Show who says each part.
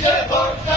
Speaker 1: Yeah.